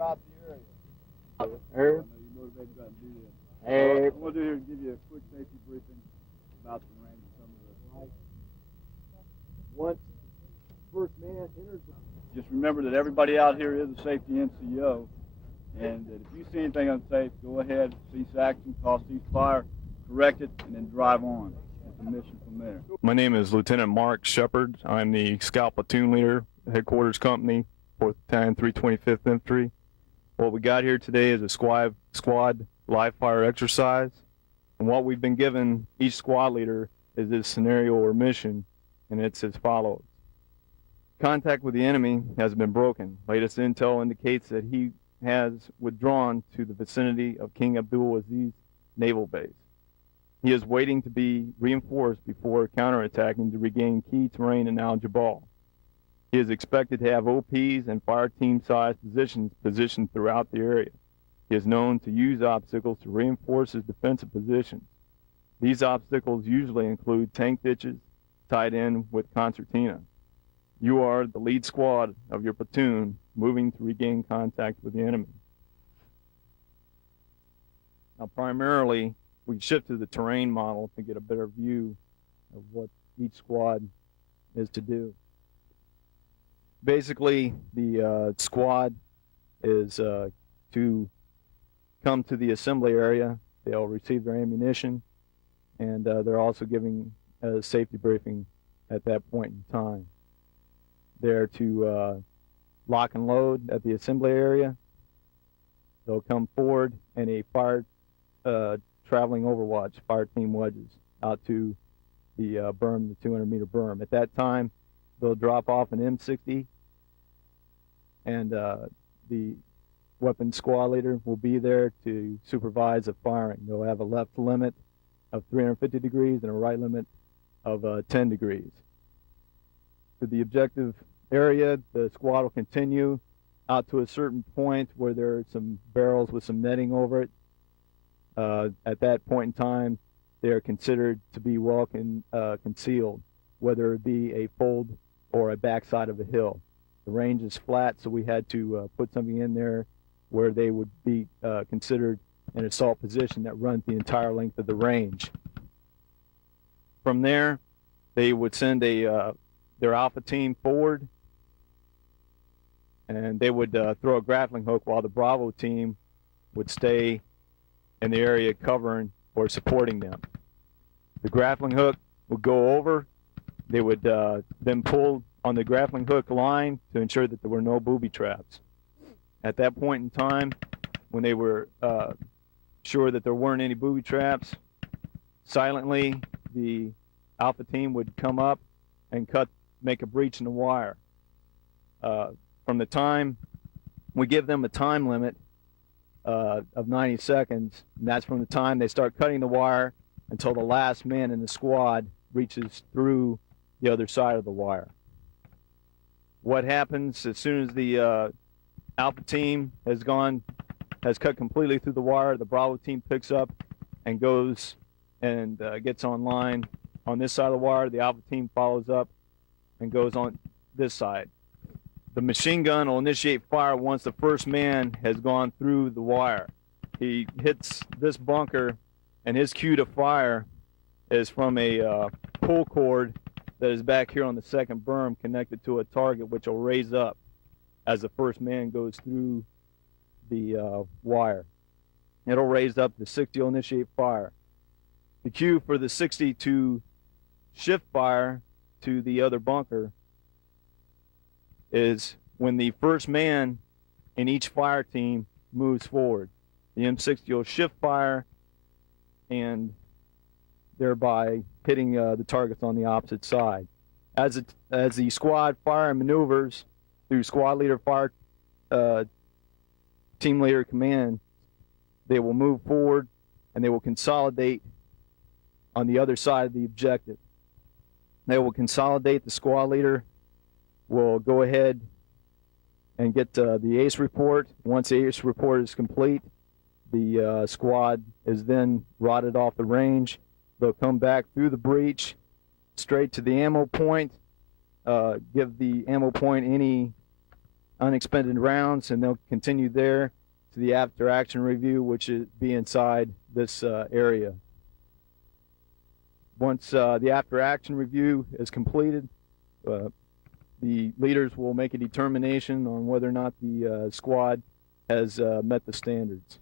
throughout the area. Herb? I know you're motivated to do this. Herb? What we'll do here is give you a quick safety briefing about the range and some of the lights. Once first man enters the... Just remember that everybody out here is a safety NCO, and that if you see anything unsafe, go ahead, cease action, call ceasefire, correct it, and then drive on with the mission from there. My name is Lieutenant Mark Shepard. I'm the Scout Platoon Leader, Headquarters Company, 4th Battalion, 325th Infantry. What we got here today is a squad live fire exercise. And what we've been given, each squad leader, is this scenario or mission, and it's as follows. Contact with the enemy has been broken. Latest intel indicates that he has withdrawn to the vicinity of King Abdul Aziz Naval Base. He is waiting to be reinforced before counterattacking to regain key terrain in Al Jabal. He is expected to have OPs and fire team size positioned throughout the area. He is known to use obstacles to reinforce his defensive positions. These obstacles usually include tank ditches tied in with concertina. You are the lead squad of your platoon moving to regain contact with the enemy. Now primarily, we shift to the terrain model to get a better view of what each squad is to do. Basically, the squad is to come to the assembly area. They'll receive their ammunition, and they're also giving a safety briefing at that point in time. They're to lock and load at the assembly area. They'll come forward in a fire traveling overwatch, fire team wedges, out to the berm, the 200-meter berm. At that time, they'll drop off an M60, and the weapons squad leader will be there to supervise the firing. They'll have a left limit of 350 degrees and a right limit of 10 degrees. To the objective area, the squad will continue out to a certain point where there are some barrels with some netting over it. At that point in time, they are considered to be well concealed, whether it be a fold or a backside of a hill. The range is flat, so we had to put something in there where they would be considered an assault position that runs the entire length of the range. From there, they would send their alpha team forward, and they would throw a grappling hook while the Bravo team would stay in the area covering or supporting them. The grappling hook would go over. They would then pull on the grappling hook line to ensure that there were no booby traps. At that point in time, when they were sure that there weren't any booby traps, silently the alpha team would come up and make a breach in the wire. From the time, we give them a time limit of 90 seconds, and that's from the time they start cutting the wire until the last man in the squad reaches through the other side of the wire. What happens as soon as the alpha team has cut completely through the wire, the Bravo team picks up and goes and gets online on this side of the wire. The alpha team follows up and goes on this side. The machine gun will initiate fire once the first man has gone through the wire. He hits this bunker, and his cue to fire is from a pull cord that is back here on the second berm connected to a target which will raise up as the first man goes through the wire. It'll raise up, the 60 will initiate fire. The cue for the 60 to shift fire to the other bunker is when the first man in each fire team moves forward. The M60 will shift fire and thereby hitting the targets on the opposite side. As the squad fire maneuvers through squad leader fire team leader command, they will move forward and they will consolidate on the other side of the objective. They will consolidate. The squad leader will go ahead and get the ACE report. Once the ACE report is complete, the squad is then rotted off the range. They'll come back through the breach straight to the ammo point, give the ammo point any unexpended rounds, and they'll continue there to the after action review, which is be inside this area. Once the after action review is completed, the leaders will make a determination on whether or not the squad has met the standards.